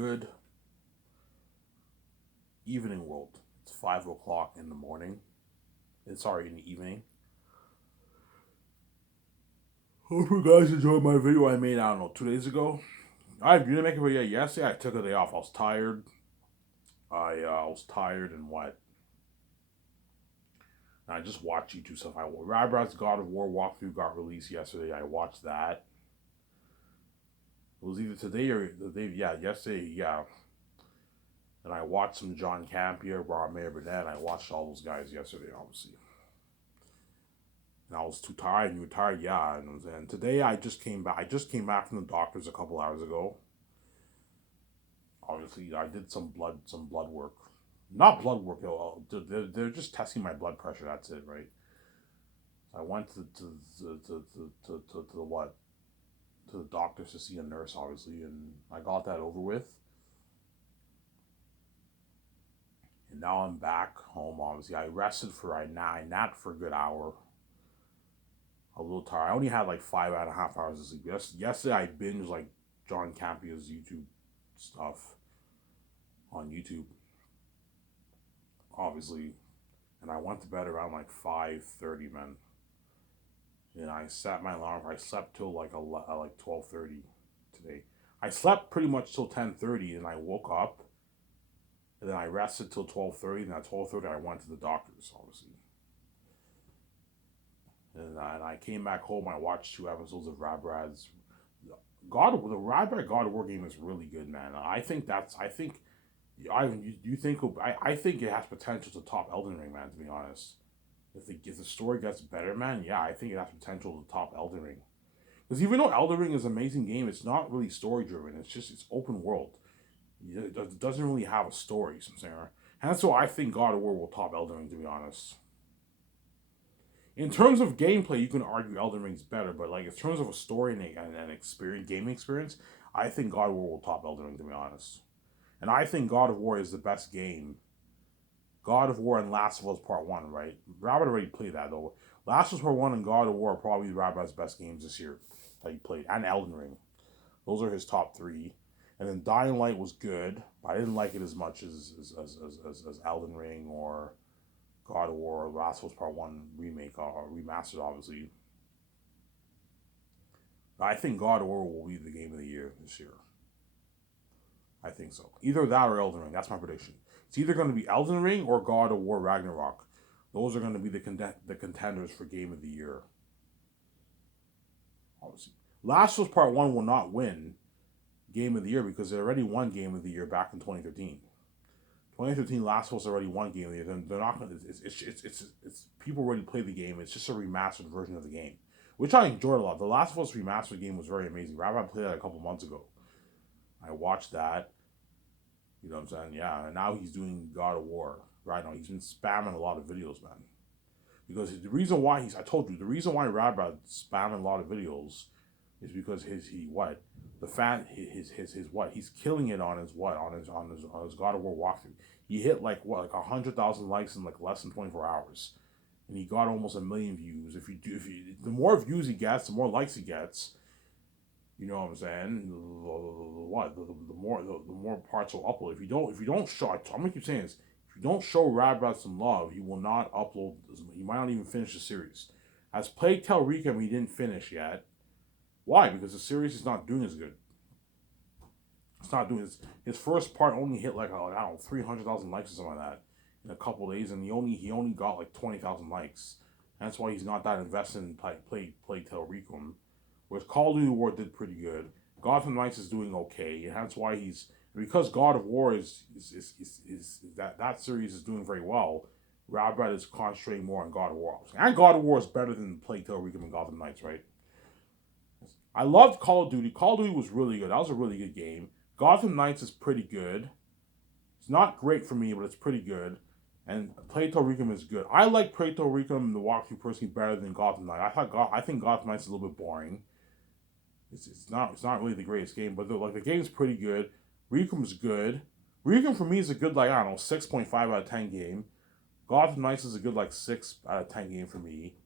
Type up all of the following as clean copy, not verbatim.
Good evening, world. It's 5 o'clock in the morning. Sorry, in the evening. Hope you guys enjoyed my video I made, I don't know, 2 days ago. I didn't make a video yesterday. I took a day off. I was tired. I was tired and what? And I just watched YouTube stuff. Rabrad's God of War walkthrough got released yesterday. I watched that. It was either today or the day. Yeah, yesterday. Yeah. And I watched some John Campier, Rob Mayer Burnett. I watched all those guys yesterday, obviously. And I was too tired. And you were tired, yeah. And today I just came back. I just came back from the doctor's a couple hours ago. Obviously, I did some blood work. Not blood work. They're just testing my blood pressure. That's it, right? I went to the what? To the doctors to see a nurse, obviously, and I got that over with. And now I'm back home. Obviously, I rested for I napped for a good hour. A little tired. I only had like 5.5 hours of sleep. Yesterday I binged like John Campio's YouTube stuff on YouTube, obviously, and I went to bed around like 5:30, man. And I set my alarm. I slept till like 12:30 today. I slept pretty much till 10:30, and I woke up, and then I rested till 12:30. And at 12:30 I went to the doctor's, obviously. And I came back home. I watched 2 episodes of Rabrad's the Rabrad God of War game is really good, man. I think you think I think it has potential to top Elden Ring, man. To be honest, if the story gets better, man, yeah, I think it has potential to top Elden Ring. Because even though Elden Ring is an amazing game, it's not really story driven. It's open world. It doesn't really have a story. So I'm saying, and that's why I think God of War will top Elden Ring. To be honest, in terms of gameplay, you can argue Elden Ring's better, but like in terms of a story and experience, gaming experience, I think God of War will top Elden Ring. To be honest. And I think God of War is the best game. God of War and Last of Us Part 1, right? Rabbit already played that, though. Last of Us Part 1 and God of War are probably Rabbit's best games this year that he played. And Elden Ring. Those are his top three. And then Dying Light was good, but I didn't like it as much as Elden Ring or God of War or Last of Us Part 1 remake or remastered, obviously. I think God of War will be the game of the year this year. I think so. Either that or Elden Ring. That's my prediction. It's either going to be Elden Ring or God of War Ragnarok. Those are going to be the contenders for Game of the Year. Obviously. Last of Us Part 1 will not win Game of the Year because they already won Game of the Year back in 2013. 2013, Last of Us already won Game of the Year. They're not going to. It's people already played the game. It's just a remastered version of the game, which I enjoyed a lot. The Last of Us remastered game was very amazing. Rabbi played that a couple months ago. I watched that. You know what I'm saying? Yeah, and now he's doing God of War. Right now, he's been spamming a lot of videos, man. Because the reason why I told you, the reason why Rabrad's spamming a lot of videos is because he's killing it on his God of War walkthrough. He hit like 100,000 likes in like less than 24 hours, and he got almost 1 million views. The more views he gets, the more likes he gets. You know what I'm saying? The more parts will upload. If you don't show, I'm gonna keep saying this. If you don't show Rabrad some love, he will not upload. He might not even finish the series. As Plague Tale Requiem, he didn't finish yet. Why? Because the series is not doing as good. It's not doing his first part only hit like I don't know 300,000 likes or something like that in a couple of days, and he only got like 20,000 likes. And that's why he's not that invested in Plague Tale Requiem. Whereas Call of Duty War did pretty good. Gotham Knights is doing okay, and that's why because God of War is that series is doing very well. Rabrad is concentrating more on God of War, and God of War is better than Plague Tale Requiem and Gotham Knights, right? I loved Call of Duty. Call of Duty was really good. That was a really good game. Gotham Knights is pretty good. It's not great for me, but it's pretty good. And Plague Tale Requiem is good. I like Plague Tale Requiem, the walkthrough personally, better than Gotham Knights. I think Gotham Knights is a little bit boring. It's not really the greatest game, but the game's pretty good. Requiem's good. Requiem for me is a good 6.5 out of 10 game. Gotham Knights is a good 6 out of 10 game for me.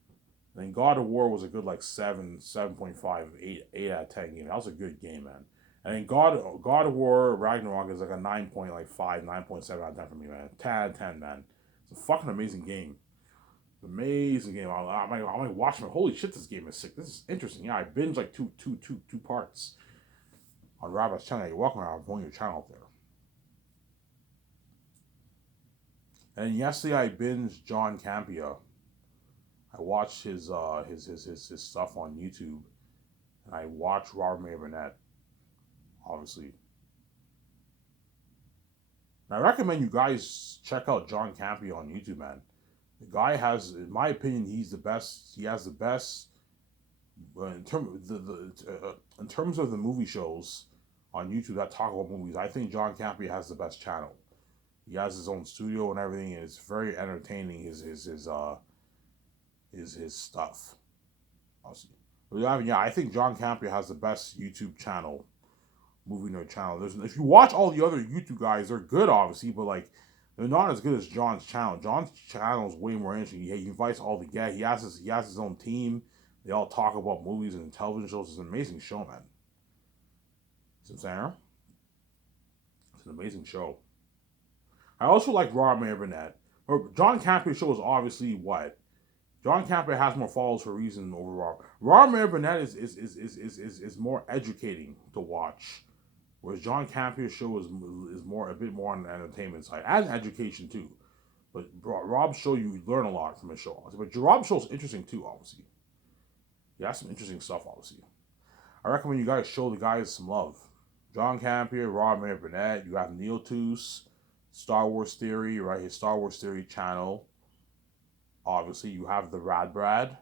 And then God of War was a good 7.5, 8 out of 10 game. That was a good game, man. And God of War Ragnarok is like a 9.5, 9.7 out of 10 for me, man. 10 out of 10, man. It's a fucking amazing game. Amazing game. I might watch it. Holy shit, this game is sick. This is interesting. Yeah, I binged like two parts on Robert's channel. You're welcome. I'm going your channel up there. And yesterday I binged John Campea. I watched his stuff on YouTube, and I watched Robert May Burnett, obviously. And I recommend you guys check out John Campea on YouTube, man. The guy has, in my opinion, he's the best. He has the best in terms of the movie shows on YouTube that talk about movies. I think John Campea has the best channel. He has his own studio and everything, and it's very entertaining. His stuff. Awesome. Yeah, I think John Campea has the best YouTube channel, movie nerd channel. If you watch all the other YouTube guys, they're good, obviously, but like they're not as good as John's channel. John's channel is way more interesting. He invites all the guests. He has his own team. They all talk about movies and television shows. It's an amazing show, man. See what I'm saying? It's an amazing show. I also like Robert May Burnett. John Campea's show is obviously what? John Campea has more followers for a reason over Robert. Robert May Burnett is more educating to watch, whereas John Campea's show is a bit more on the entertainment side and education too. But Rob's show, you learn a lot from his show. But Rob's show is interesting too, obviously. He has some interesting stuff, obviously. I recommend you guys show the guys some love. John Campea, Robert May Burnett. You have Neil Toos, Star Wars Theory, right? His Star Wars Theory channel. Obviously, you have the Rad Brad.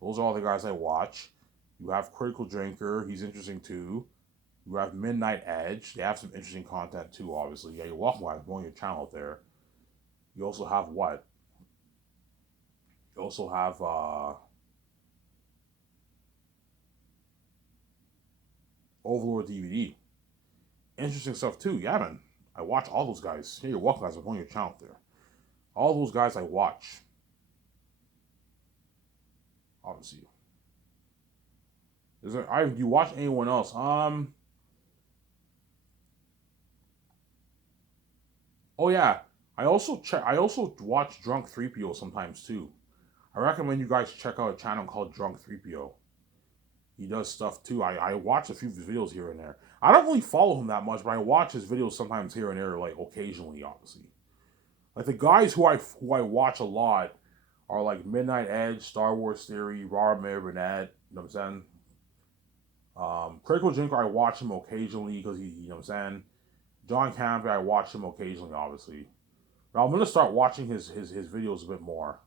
Those are all the guys I watch. You have Critical Drinker. He's interesting too. You have Midnight Edge. They have some interesting content too, obviously. Yeah, you're welcome. I'm going your channel up there. You also have what? You also have Overlord DVD. Interesting stuff too. Yeah, man. I watch all those guys. Yeah, you're welcome, guys. I'm going your channel up there. All those guys I watch. Obviously. Do you watch anyone else? Oh yeah. I also watch Drunk 3PO sometimes too. I recommend you guys check out a channel called Drunk 3PO. He does stuff too. I watch a few of his videos here and there. I don't really follow him that much, but I watch his videos sometimes here and there, like occasionally, obviously. Like the guys who I watch a lot are like Midnight Edge, Star Wars Theory, Robert May Burnett. You know what I'm saying? Critical Drinker, I watch him occasionally because you know what I'm saying. John Campea, I watch him occasionally, obviously. But I'm gonna start watching his videos a bit more.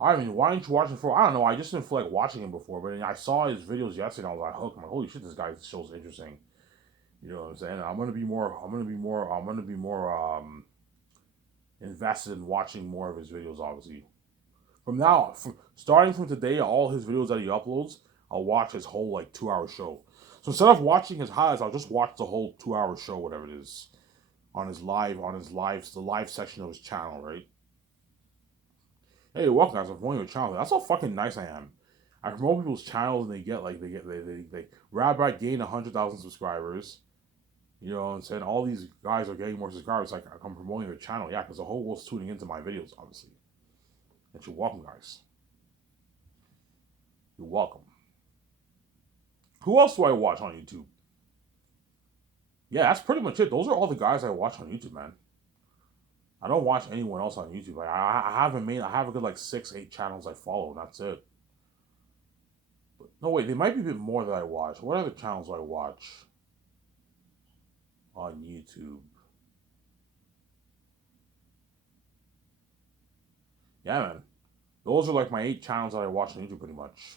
I mean, why didn't you watch him before? I don't know. I just didn't feel like watching him before, but I saw his videos yesterday. And I was like, hook. I'm like, holy shit, this guy's show's interesting. You know what I'm saying? I'm gonna be more invested in watching more of his videos, obviously. Starting from today, all his videos that he uploads, I'll watch his whole like 2 hour show. So instead of watching his highlights, I'll just watch the whole 2 hour show, whatever it is, the live section of his channel, right? Hey, welcome guys, I'm promoting your channel. That's how fucking nice I am. I promote people's channels and they Rabbi gained 100,000 subscribers. You know what I'm saying? All these guys are getting more subscribers. Like I'm promoting their channel, yeah, because the whole world's tuning into my videos, obviously. And you're welcome, guys. You're welcome. Who else do I watch on YouTube? Yeah, that's pretty much it. Those are all the guys I watch on YouTube, man. I don't watch anyone else on YouTube. Like, I have a good like 6-8 channels I follow, and that's it. But, no, wait, there might be a bit more that I watch. What other channels do I watch on YouTube? Yeah, man. Those are like my 8 channels that I watch on YouTube, pretty much.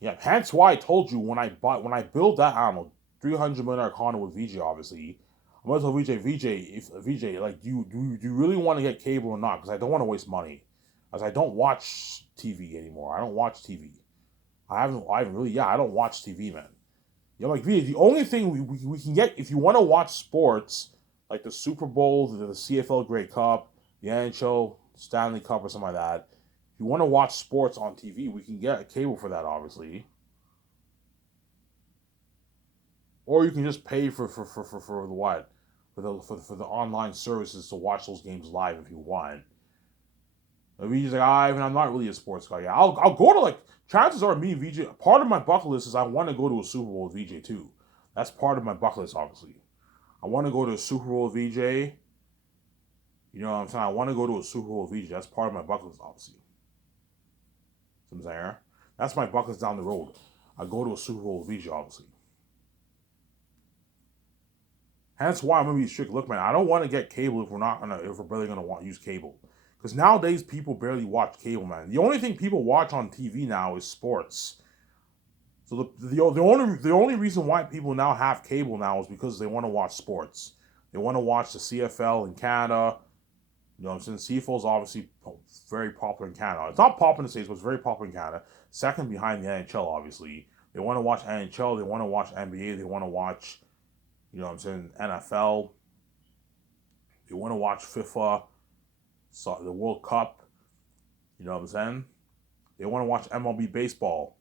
Yeah, hence why I told you when I build that, I don't know, $300 million condo with VJ, obviously. I'm gonna tell VJ, like, do you really want to get cable or not? Because I don't want to waste money. As I don't watch TV anymore. I don't watch TV. I don't watch TV, man. You know, like, VJ, the only thing we can get, if you want to watch sports, like the Super Bowl, the CFL Grey Cup, the NHL, Stanley Cup, or something like that, if you want to watch sports on TV, we can get a cable for that, obviously. or you can just pay for the what for the online services to watch those games live if you want. I mean, he's like, I'm not really a sports guy. Yeah, I'll go to like chances are me and VJ. Part of my bucket list is I want to go to a Super Bowl with VJ too. That's part of my bucket list, obviously. I want to go to a Super Bowl with VJ. You know what I'm saying? I want to go to a Super Bowl with VJ. That's part of my bucket list, obviously. You know what I'm saying? That's my bucket list down the road. I go to a Super Bowl with VJ, obviously. Hence why I'm gonna be strict. Look, man, I don't want to get cable if we're barely gonna want use cable. Because nowadays people barely watch cable, man. The only thing people watch on TV now is sports. So the only reason why people now have cable now is because they want to watch sports. They want to watch the CFL in Canada. You know what I'm saying? CFL is obviously very popular in Canada. It's not popular in the States, but it's very popular in Canada. Second behind the NHL, obviously. They want to watch NHL. They want to watch NBA. They want to watch, you know what I'm saying, NFL. They want to watch FIFA, so the World Cup. You know what I'm saying? They want to watch MLB baseball.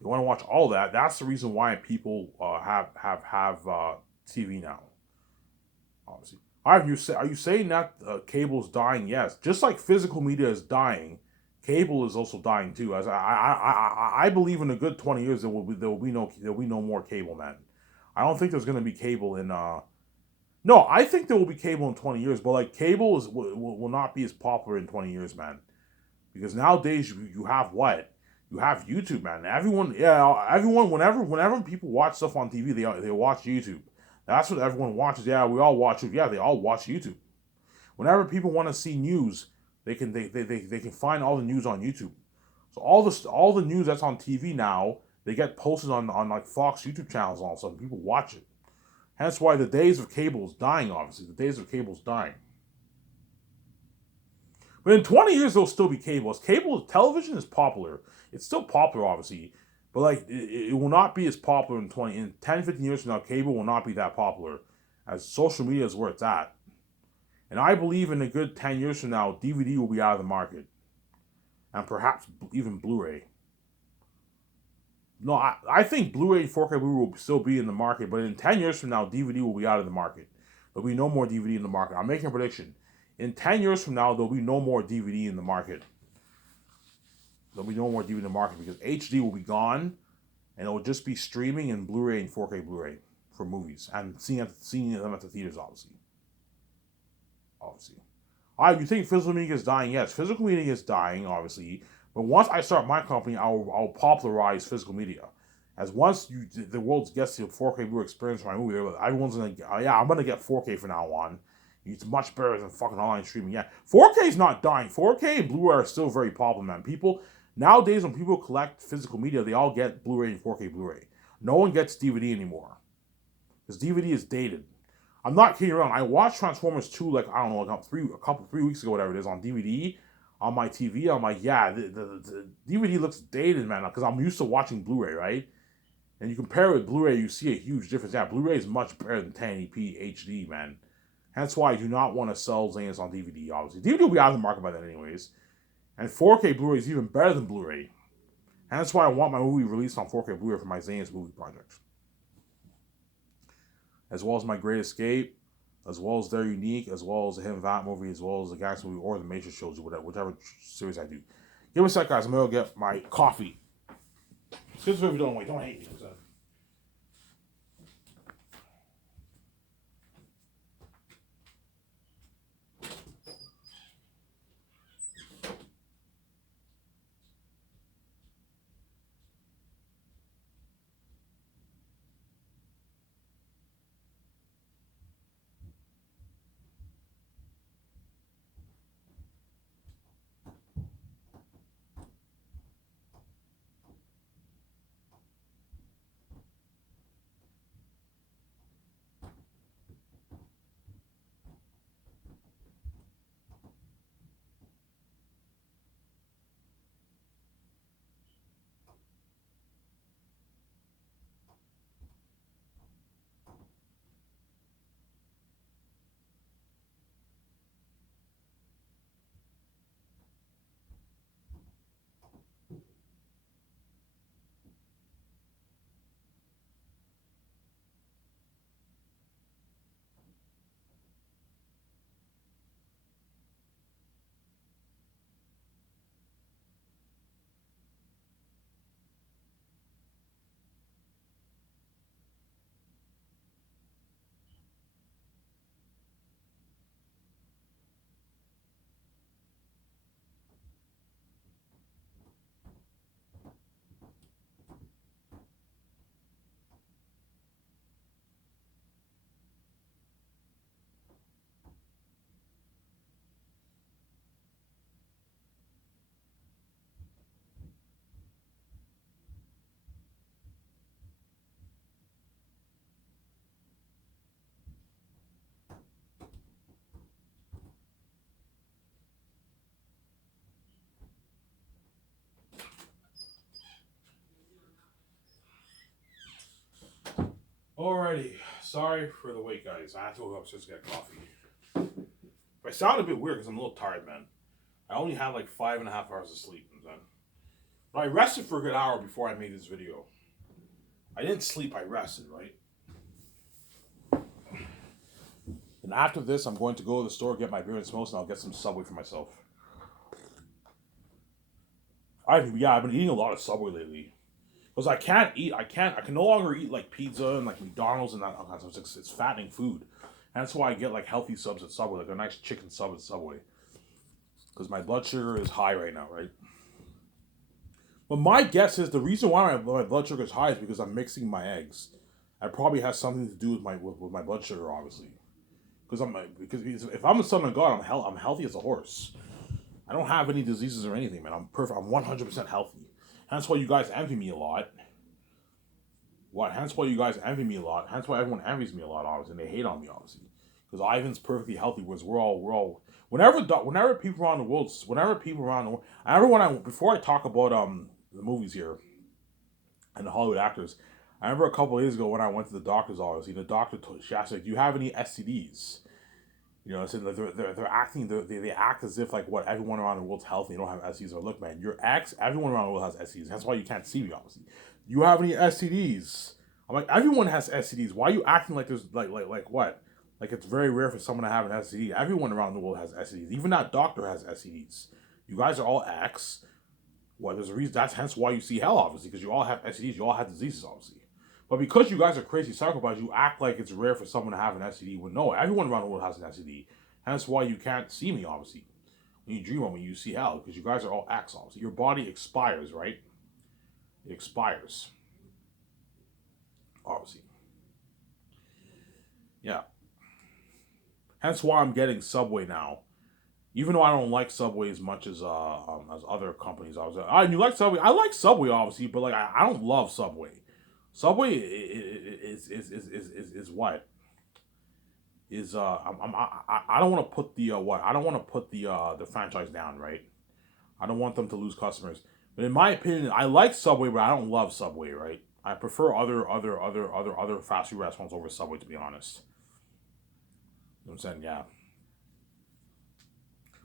They want to watch all that. That's the reason why people have TV now. Obviously, are you saying that cable's dying? Yes, just like physical media is dying, cable is also dying too. As I believe in a good 20 years there will be no more cable, man. I don't think there's gonna be cable in no, I think there will be cable in 20 years, but like cable will not be as popular in 20 years, man. Because nowadays you have what? You have YouTube, man. Everyone whenever people watch stuff on TV, they watch YouTube. That's what everyone watches. Yeah, we all watch it. Yeah, they all watch YouTube. Whenever people want to see news, they can find all the news on YouTube. So all the news that's on TV now, they get posted on like Fox YouTube channels and all of a sudden. People watch it. Hence why the days of cable is dying, obviously. The days of cable is dying. But in 20 years, there'll still be cable. As cable television is popular. It's still popular, obviously. But like it will not be as popular in 10, 15 years from now, cable will not be that popular. As social media is where it's at. And I believe in a good 10 years from now, DVD will be out of the market. And perhaps even Blu-ray. No, I think Blu-ray and 4K Blu-ray will still be in the market, but in 10 years from now, DVD will be out of the market. There'll be no more DVD in the market. I'm making a prediction. In 10 years from now, there'll be no more DVD in the market. There'll be no more DVD in the market because HD will be gone, and it will just be streaming and Blu-ray and 4K Blu-ray for movies and seeing them at the theaters, obviously. All right, you think physical media is dying? Yes, physical media is dying, obviously. But once I start my company, I'll popularize physical media. As once the world gets the 4K Blu-ray experience for my movie, everyone's gonna I'm gonna get 4K from now on. It's much better than fucking online streaming. Yeah, 4K is not dying. 4K and Blu-ray are still very popular, man. People nowadays, when people collect physical media, they all get Blu-ray and 4K Blu-ray. No one gets DVD anymore because DVD is dated. I'm not kidding around. I watched Transformers 2 like I don't know, like 3 weeks ago, whatever it is, on DVD on my TV. I'm like, yeah, the DVD looks dated, man, because I'm used to watching Blu-ray, right? And you compare it with Blu-ray, you see a huge difference. Yeah, Blu-ray is much better than 1080p HD, man. Hence why I do not want to sell Zanes on DVD, obviously. DVD will be out of the market by then anyways. And 4K Blu-ray is even better than Blu-ray. And that's why I want my movie released on 4K Blu-ray for my Zanes movie projects. As well as my Great Escape, as well as They're Unique, as well as the Him Vat movie, as well as the Gangster movie or the Matrix shows, whichever series I do. Give me a sec, guys. I'm going to get my coffee. Excuse me if you don't wait. Don't hate me. Alrighty, sorry for the wait, guys. I have to go upstairs to get coffee. I sound a bit weird because I'm a little tired, man. I only had like 5.5 hours of sleep. But I rested for a good hour before I made this video. I didn't sleep, I rested, right? And after this, I'm going to go to the store, get my beer and smokes, and I'll get some Subway for myself. I've been eating a lot of Subway lately. Because I can no longer eat like pizza and like McDonald's and that kind of stuff. It's fattening food. And that's why I get like healthy subs at Subway, like a nice chicken sub at Subway. Because my blood sugar is high right now, right? But my guess is the reason why my blood sugar is high is because I'm mixing my eggs. It probably has something to do with my blood sugar, obviously. Because if I'm a son of God, I'm healthy as a horse. I don't have any diseases or anything, man. I'm perfect. I'm 100% healthy. Hence why you guys envy me a lot. Hence why you guys envy me a lot. Hence why everyone envies me a lot, obviously, and they hate on me, obviously, because Ivan's perfectly healthy. Whereas we're all. Whenever people around the world, before I talk about the movies here, and the Hollywood actors, I remember a couple of days ago when I went to the doctor's office. The doctor she asked me, "Do you have any STDs?" I said they act as if like what everyone around the world's healthy. You don't have STDs. Or look, man, everyone around the world has STDs. That's why you can't see me, obviously. Do you have any STDs? I'm like, everyone has STDs. Why are you acting like there's like what? Like it's very rare for someone to have an STD. Everyone around the world has STDs. Even that doctor has STDs. You guys are all X. Well, there's a reason. That's hence why you see hell, obviously, because you all have STDs. You all have diseases, obviously. But because you guys are crazy psychopaths, you act like it's rare for someone to have an STD. Well, no, everyone around the world has an STD. Hence why you can't see me, obviously. When you dream of me, you see hell, because you guys are all X, obviously. Your body expires, right? It expires. Obviously. Yeah. Hence why I'm getting Subway now. Even though I don't like Subway as much as other companies. You like Subway? I like Subway, obviously, but like I don't love Subway. Subway is what is I don't want to put the I don't want to put the franchise down, right? I don't want them to lose customers. But in my opinion, I like Subway, but I don't love Subway, right? I prefer other fast food restaurants over Subway, to be honest. You know what I'm saying? Yeah.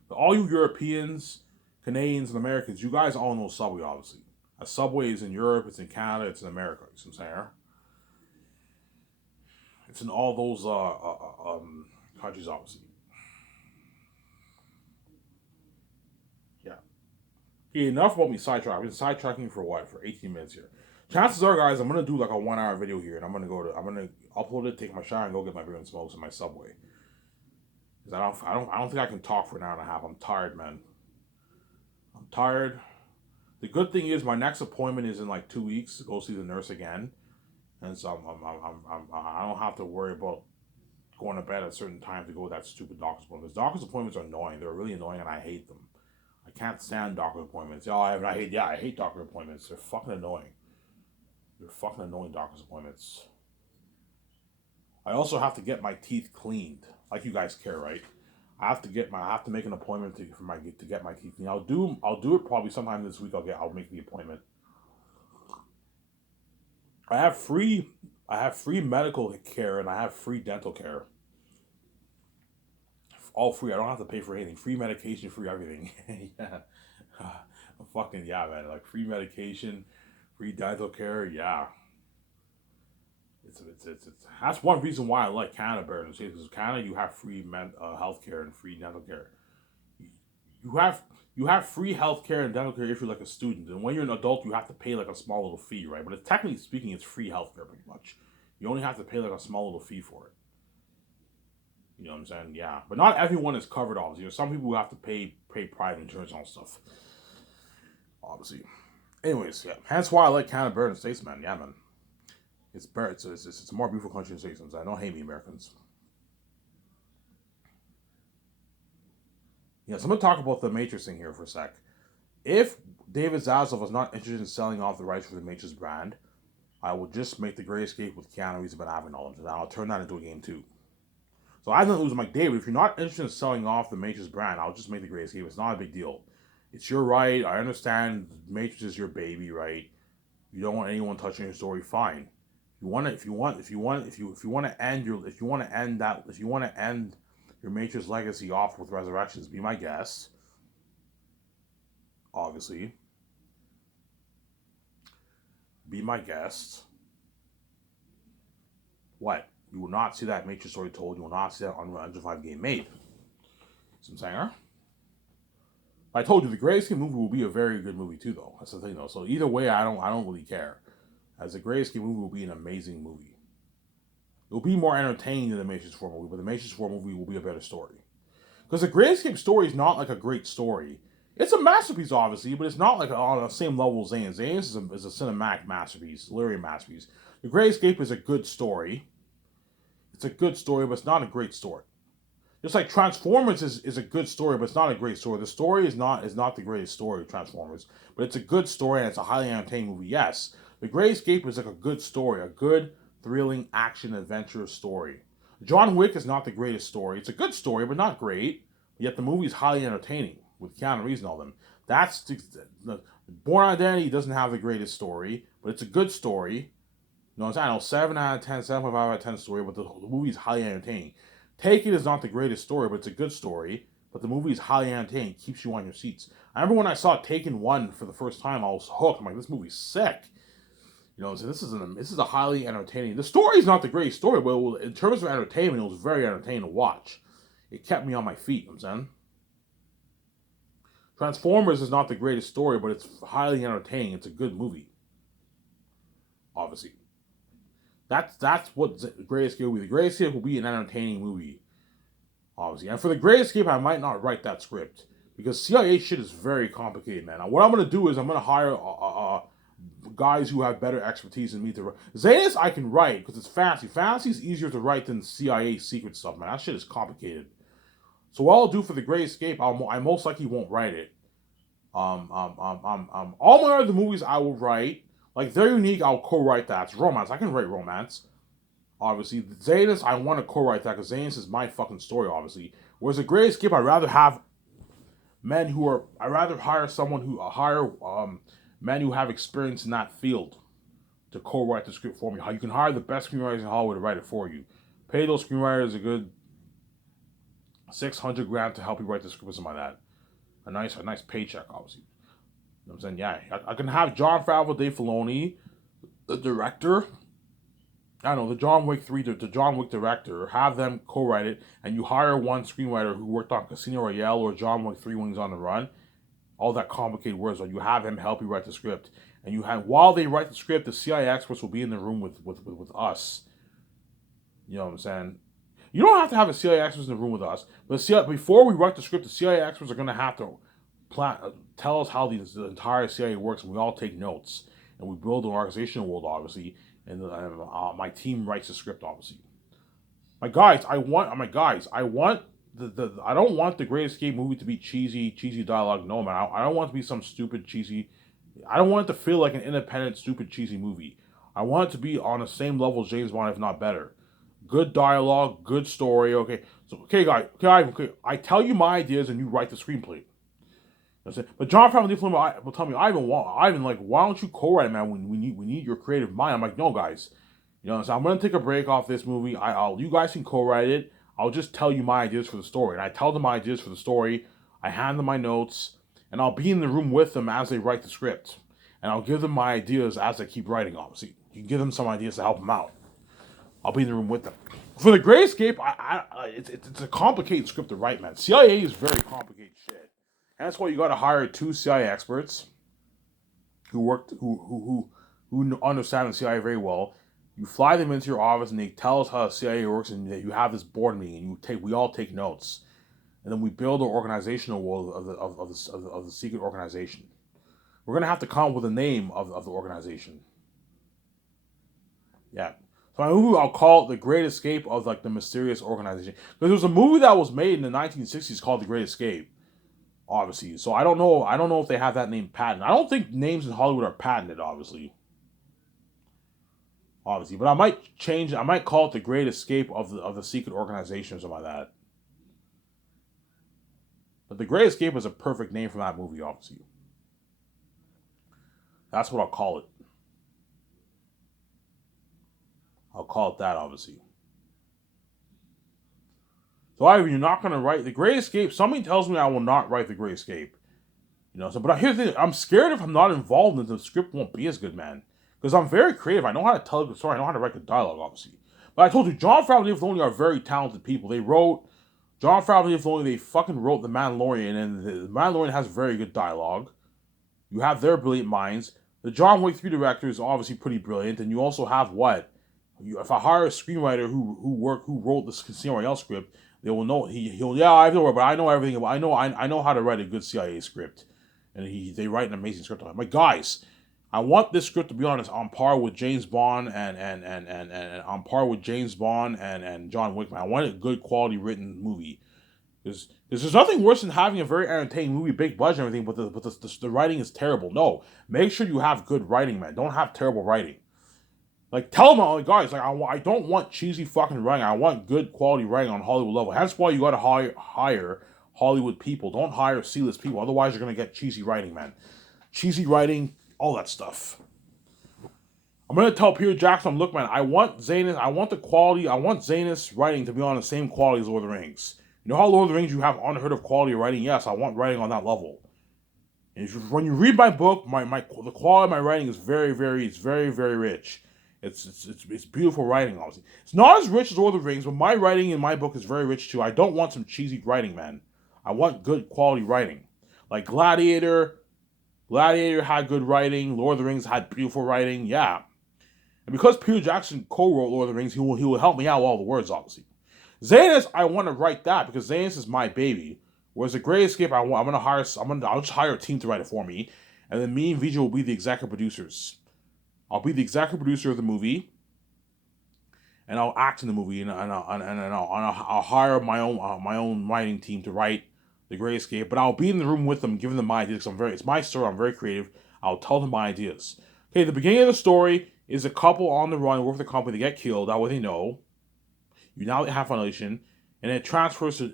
But all you Europeans, Canadians, and Americans, you guys all know Subway, obviously. A Subway is in Europe, it's in Canada, it's in America. You see what I'm saying? It's in all those countries, obviously. Yeah. Okay, enough about me sidetracking. I've been sidetracking for what? For 18 minutes here. Chances are, guys, I'm gonna do like a 1 hour video here, and I'm gonna upload it, take my shower, and go get my beer and smokes in my Subway. Because I don't think I can talk for an hour and a half. I'm tired, man. I'm tired. The good thing is my next appointment is in like 2 weeks to go see the nurse again, and so I don't have to worry about going to bed at a certain time to go to that stupid doctor's appointment. Because doctor's appointments are annoying. They're really annoying, and I hate them. I can't stand doctor appointments. I hate doctor appointments. They're fucking annoying. They're fucking annoying doctor's appointments. I also have to get my teeth cleaned, like you guys care, right? I have to make an appointment to get my teeth cleaned. I'll do it probably sometime this week. I'll make the appointment. I have free medical care and I have free dental care. All free. I don't have to pay for anything. Free medication, free everything. Yeah. Fucking yeah, man. Like free medication, free dental care. Yeah. It's that's one reason why I like Canada better than the States. Because Canada, you have free health care and free dental care. You have free health care and dental care if you're like a student, and when you're an adult, you have to pay like a small little fee, right? But technically speaking, it's free health care pretty much. You only have to pay like a small little fee for it. You know what I'm saying? Yeah, but not everyone is covered. Obviously, there's some people who have to pay private insurance on stuff. Obviously. Anyways, yeah. Hence why I like Canada better than the States, man. Yeah, man. It's better. It's a more beautiful country than the States. I don't hate me, Americans. Yeah, so I'm gonna talk about the Matrix thing here for a sec. If David Zaslav was not interested in selling off the rights for the Matrix brand, I will just make the Great Escape with Keanu Reeves and Ben Affleck, and I'll turn that into a game too. So I didn't lose my David. If you're not interested in selling off the Matrix brand, I'll just make the Great Escape. It's not a big deal. It's your right. I understand Matrix is your baby, right? You don't want anyone touching your story, fine. You want to, if you want, if you want to end your, if you want to end that, if you want to end your Matrix legacy off with Resurrections, be my guest. Obviously, be my guest. What? You will not see that Matrix story told. You will not see that Unreal Engine 5 game made. See what I'm saying, huh? I told you the Grayscale movie will be a very good movie too, though. That's the thing, though. So either way, I don't really care. As the Grayscale movie will be an amazing movie. It will be more entertaining than the Matrix 4 movie, but the Matrix 4 movie will be a better story. Because the Grayscape story is not like a great story. It's a masterpiece, obviously, but it's not like on the same level as Zane's. Zane's is a cinematic masterpiece, literary masterpiece. The Grayscape is a good story. It's a good story, but it's not a great story. Just like Transformers is a good story, but it's not a great story. The story is not the greatest story of Transformers, but it's a good story and it's a highly entertaining movie. Yes, The Grayscape is like a good story, a good, thrilling action adventure story. John Wick is not the greatest story. It's a good story, but not great. Yet the movie is highly entertaining with Keanu Reeves and all them. That's the Bourne Identity doesn't have the greatest story, but it's a good story. You know what I'm saying? I know 7 out of 10, 7.5 out of 10 story, but the movie is highly entertaining. Taken is not the greatest story, but it's a good story. But the movie is highly entertaining, keeps you on your seats. I remember when I saw Taken 1 for the first time, I was hooked. I'm like, this movie's sick. You know, so this is a highly entertaining. The story is not the greatest story, but in terms of entertainment, it was very entertaining to watch. It kept me on my feet. You know what I'm saying, Transformers is not the greatest story, but it's highly entertaining. It's a good movie. Obviously, that's what the Great Escape will be. The Great Escape will be an entertaining movie. Obviously, and for the Great Escape, I might not write that script because CIA shit is very complicated, man. Now, what I'm gonna do is I'm gonna hire guys who have better expertise than me to write. Zanus I can write because it's fantasy. Fantasy is easier to write than CIA secret stuff, man. That shit is complicated. So what I'll do for the Great Escape, I most likely won't write it. All my other movies I will write. Like They're Unique, I'll co-write that. It's romance. I can write romance. Obviously, Zanus, I want to co-write that because Zanus is my fucking story, obviously. Whereas the Great Escape, I'd rather have men who are. I'd rather hire someone who men who have experience in that field to co-write the script for me. How you can hire the best screenwriters in Hollywood to write it for you. Pay those screenwriters a good $600,000 to help you write the script or something like that. A nice paycheck, obviously. You know what I'm saying? Yeah, I can have Jon Favreau, Dave Filoni, the director. I don't know, the John Wick director, have them co-write it, and you hire one screenwriter who worked on Casino Royale or John Wick 3 when he's on the run. All that complicated words, or you have him help you write the script. And while they write the script, the CIA experts will be in the room with us. You know what I'm saying? You don't have to have a CIA experts in the room with us, but before we write the script, the CIA experts are going to have to tell us how the entire CIA works, and we all take notes, and we build an organizational world, obviously, and my team writes the script, obviously. I don't want the Great Escape movie to be cheesy dialogue. No, man. I don't want it to be some stupid, cheesy. I don't want it to feel like an independent, stupid, cheesy movie. I want it to be on the same level as James Bond, if not better. Good dialogue, good story. Okay, so guys. Okay. I tell you my ideas, and you write the screenplay. But Jon Favreau will tell me, Ivan, like, why don't you co-write it, man? We need your creative mind. I'm like, no, guys. You know, so I'm gonna take a break off this movie. You guys can co-write it. I'll just tell you my ideas for the story, and I tell them my ideas for the story. I hand them my notes, and I'll be in the room with them as they write the script, and I'll give them my ideas as they keep writing. Obviously, you can give them some ideas to help them out. I'll be in the room with them. For the Great Escape, it's a complicated script to write, man. CIA is very complicated shit. And that's why you got to hire 2 CIA experts who understand the CIA very well. You fly them into your office, and they tell us how the CIA works, and you have this board meeting, and we all take notes, and then we build an organizational world of the secret organization. We're gonna have to come up with a name of the organization. Yeah. So my movie, I'll call it The Great Escape of like the Mysterious Organization. Because there was a movie that was made in the 1960s called The Great Escape. Obviously. So I don't know if they have that name patented. I don't think names in Hollywood are patented, obviously. But I might change it. I might call it The Great Escape of the Secret Organization or something like that. But The Great Escape is a perfect name for that movie, obviously. That's what I'll call it. I'll call it that, obviously. So, Ivan, you're not going to write The Great Escape. Somebody tells me I will not write The Great Escape. But here's the thing. I'm scared if I'm not involved in it, the script won't be as good, man. Because I'm very creative. I know how to tell a good story. I know how to write the dialogue, obviously. But I told you, Jon Favreau and Dave Filoni are very talented people. Jon Favreau and Dave Filoni, they fucking wrote The Mandalorian, and The Mandalorian has very good dialogue. You have their brilliant minds. The John Wick 3 director is obviously pretty brilliant, and you also have what? If I hire a screenwriter who wrote this Casino Royale script, they will know I have no worry, but I know everything. I know how to write a good CIA script, and they write an amazing script. I'm like, guys, I want this script to be honest on par with James Bond and on par with James Bond and John Wick. Man, I want a good quality written movie. Because there's nothing worse than having a very entertaining movie, big budget and everything, but the writing is terrible. No, make sure you have good writing, man. Don't have terrible writing. Like, tell them, like, guys, like, I don't want cheesy fucking writing. I want good quality writing on Hollywood level. That's why you got to hire Hollywood people. Don't hire C-list people. Otherwise, you're going to get cheesy writing, man. Cheesy writing, all that stuff. I'm going to tell Peter Jackson, look, man, I want Zanus writing to be on the same quality as Lord of the Rings. You know how Lord of the Rings you have unheard of quality writing? Yes, I want writing on that level. And when you read my book, the quality of my writing is very, very rich. It's beautiful writing, obviously. It's not as rich as Lord of the Rings, but my writing in my book is very rich too. I don't want some cheesy writing, man. I want good quality writing. Like Gladiator had good writing. Lord of the Rings had beautiful writing. Yeah. And because Peter Jackson co-wrote Lord of the Rings, he will help me out with all the words, obviously. Zanus, I want to write that because Zanus is my baby. Whereas The Great Escape, I'll just hire a team to write it for me, and then me and Vijay will be the executive producers. I'll be the executive producer of the movie, and I'll act in the movie, and I'll hire my own writing team to write The Great Escape. But I'll be in the room with them, giving them my ideas. It's my story. I'm very creative. I'll tell them my ideas. Okay, the beginning of the story is a couple on the run, work for the company, they get killed. That way they know. You now have foundation, and it transfers to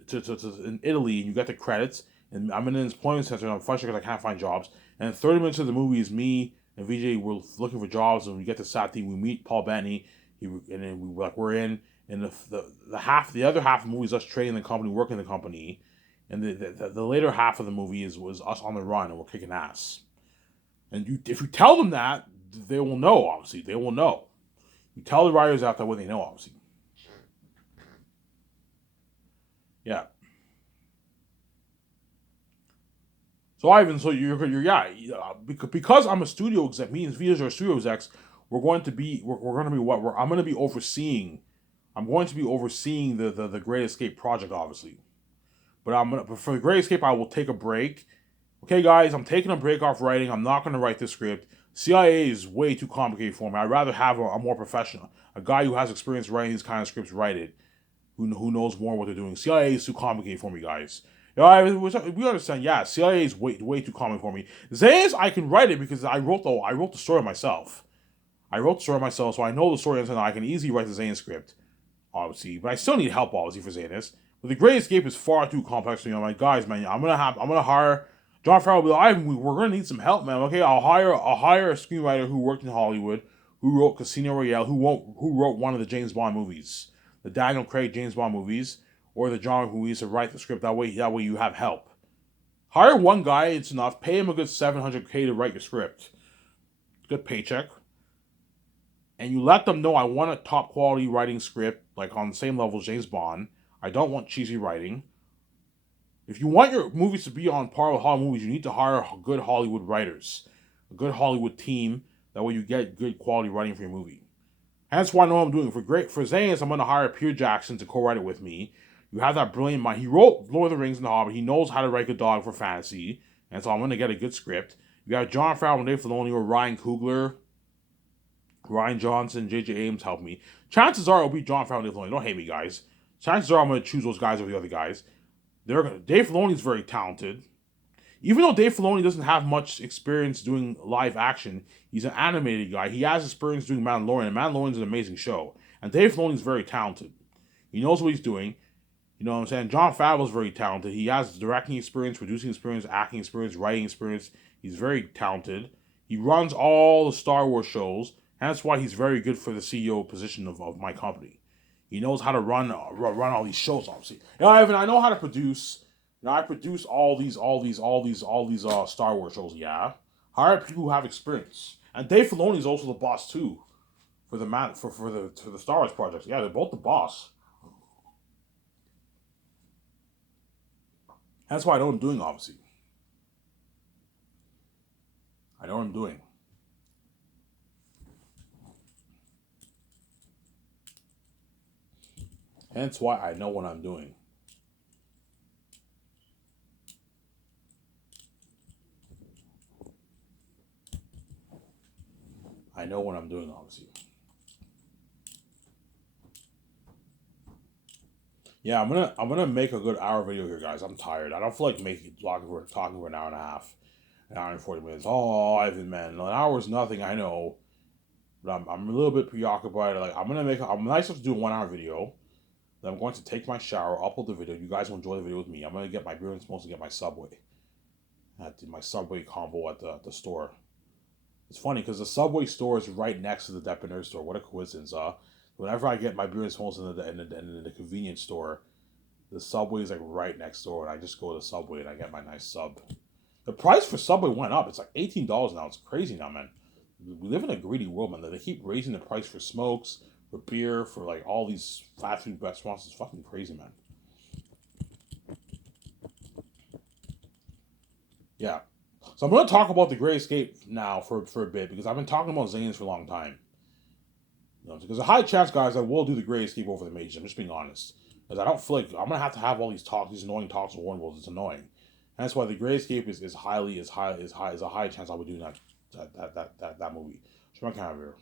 in Italy, and you get the credits. And I'm in an employment center, and I'm frustrated because I can't find jobs. And 30 minutes of the movie is me and Vijay. We're looking for jobs, and we get to Sati. We meet Paul Bettany, and then we're in. And the other half of the movie is us trading the company, working the company, and the later half of the movie was us on the run, and we're kicking ass. And if you tell them that, they will know. Obviously, they will know. You tell the writers out that way, they know. Obviously. Yeah. So Ivan, because I'm a studio exec, me and Vias are studio execs. I'm going to be overseeing. I'm going to be overseeing the Great Escape project, obviously. But for the Great Escape, I will take a break. Okay, guys, I'm taking a break off writing. I'm not going to write this script. CIA is way too complicated for me. I'd rather have a more professional, a guy who has experience writing these kind of scripts, write it. Who knows more what they're doing. CIA is too complicated for me, guys. We understand, yeah, CIA is way too complicated for me. Zanus, I can write it because I wrote the story myself. So I know the story and I can easily write the Zanus script, obviously. But I still need help, obviously, for Zanus. But The Great Escape is far too complex for me. I'm like, guys, man, I'm gonna hire Jon Favreau. Will be like, we're gonna need some help, man. Okay, I'll hire a screenwriter who worked in Hollywood, who wrote Casino Royale, who wrote one of the James Bond movies. The Daniel Craig James Bond movies, or the John Wick movies, to write the script. That way you have help. Hire one guy, it's enough. Pay him a good $700K to write your script. Good paycheck. And you let them know I want a top quality writing script, like on the same level as James Bond. I don't want cheesy writing. If you want your movies to be on par with Hollywood movies, you need to hire good Hollywood writers. A good Hollywood team. That way you get good quality writing for your movie. That's what I know what I'm doing. For Zanus, I'm going to hire Peter Jackson to co-write it with me. You have that brilliant mind. He wrote Lord of the Rings and The Hobbit. He knows how to write good dialogue for fantasy. And so I'm going to get a good script. You got Jon Favreau and Dave Filoni or Ryan Coogler, Rian Johnson, J.J. Abrams help me. Chances are it'll be Jon Favreau and Dave Filoni. Don't hate me, guys. Chances are I'm going to choose those guys over the other guys. Dave Filoni is very talented. Even though Dave Filoni doesn't have much experience doing live action, he's an animated guy. He has experience doing Mandalorian, and Mandalorian's an amazing show. And Dave Filoni is very talented. He knows what he's doing. You know what I'm saying? Jon Favreau is very talented. He has directing experience, producing experience, acting experience, writing experience. He's very talented. He runs all the Star Wars shows. And that's why he's very good for the CEO position of my company. He knows how to run all these shows. Obviously, Evan, I know how to produce. I produce all these Star Wars shows. Yeah, hire people who have experience. And Dave Filoni is also the boss too for the Star Wars projects. Yeah, they're both the boss. That's why I know what I'm doing. Obviously, I know what I'm doing. Hence why I know what I'm doing. I know what I'm doing. Obviously. Yeah, I'm gonna make a good hour video here, guys. I'm tired. I don't feel like talking for an hour and a half, an hour and 40 minutes. Oh, Ivan, man, an hour is nothing. I know, but I'm a little bit preoccupied. Like I'm nice enough to do a 1 hour video. Then I'm going to take my shower, upload the video. You guys will enjoy the video with me. I'm gonna get my beer and supposed to get my Subway my Subway combo at the store. It's funny because the Subway store is right next to the Depanneur store. What a coincidence, Whenever I get my beer and smokes in the convenience store, the Subway is like right next door, and I just go to Subway and I get my nice sub. The price for Subway went up. It's like $18 now. It's crazy now, man. We live in a greedy world, man. They keep raising the price for smokes, for beer, for like all these fast food restaurants. It's fucking crazy, man. Yeah. So I'm gonna talk about the Great Escape now for a bit because I've been talking about Zanes for a long time. Because a high chance, guys, I will do the Great Escape over the Mages. I'm just being honest. Because I don't feel like I'm gonna have all these talks, these annoying talks with Warren Worlds. It's annoying. And that's why the Great Escape is a high chance I would do that movie. So I can't have here.